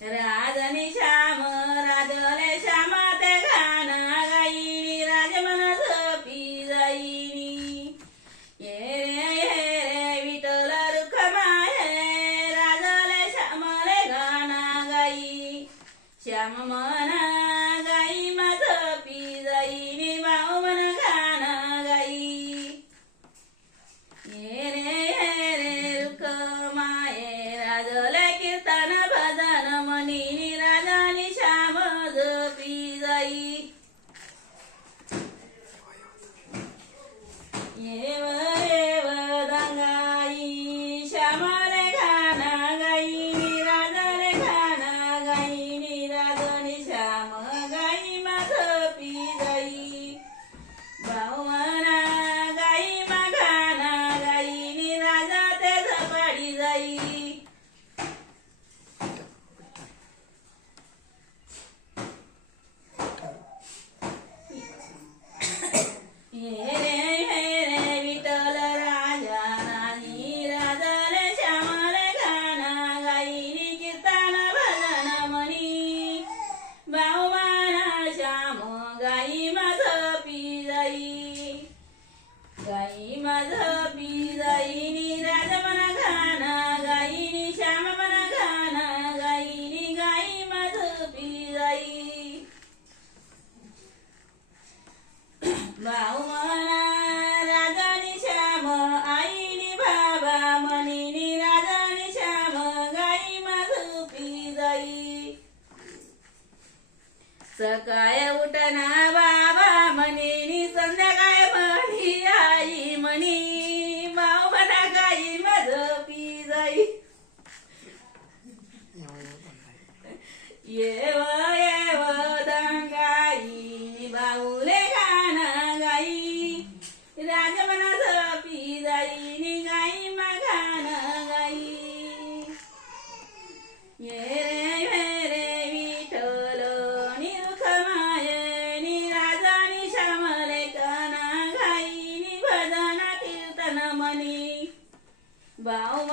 राजनी श्याम राजले श्याम ते गाणं गाईनी राजमन झोपी जाईनी ये रे विठ्ठल रुखमाये राजले श्यामले गाणं गाई श्याम मना गाई मा झोपी जाईनी भाऊ मन गाणं गाई ये रे रुखमाये राजले कीर्तन भजन मनी राजानी श्याम झोपी जाई येव दंगाई श्यामले गाणं गाई राजाले गाणं गाई राजानी श्याम गाई मा झोपी जाई भावना गाई मा गाणं गाई राजा ते झोपाडी जाई हे रे विठ्ठल राजा राणी राजाले श्यामले गाणं गाईनी कीर्तन भजन मनी भावमाना श्याम गाई मा झोपी जाई गाई मा झोपी जाईनी राजमन गाणं गाईनी श्याम मन गाणं गाईनी गाई मा झोपी जाई भाऊ म्हणा राजानी श्याम आईनी बाबा म्हणीनी राजानी श्याम गाई मा झोपी जाई सकाळ उठना बाबा म्हणीनी संध्याकाळ म्हणी आई म्हणी भाऊ म्हणा गाई मा झोपी जाई येव दंगाई भाऊले गाणं गाई राजमना झोपी जाईनी गाई मा गाणं गाई ये रे विठ्ठल निरुखमाये नि राजानी श्यामले गाणं गाई भजन कीर्तन मनी भाऊ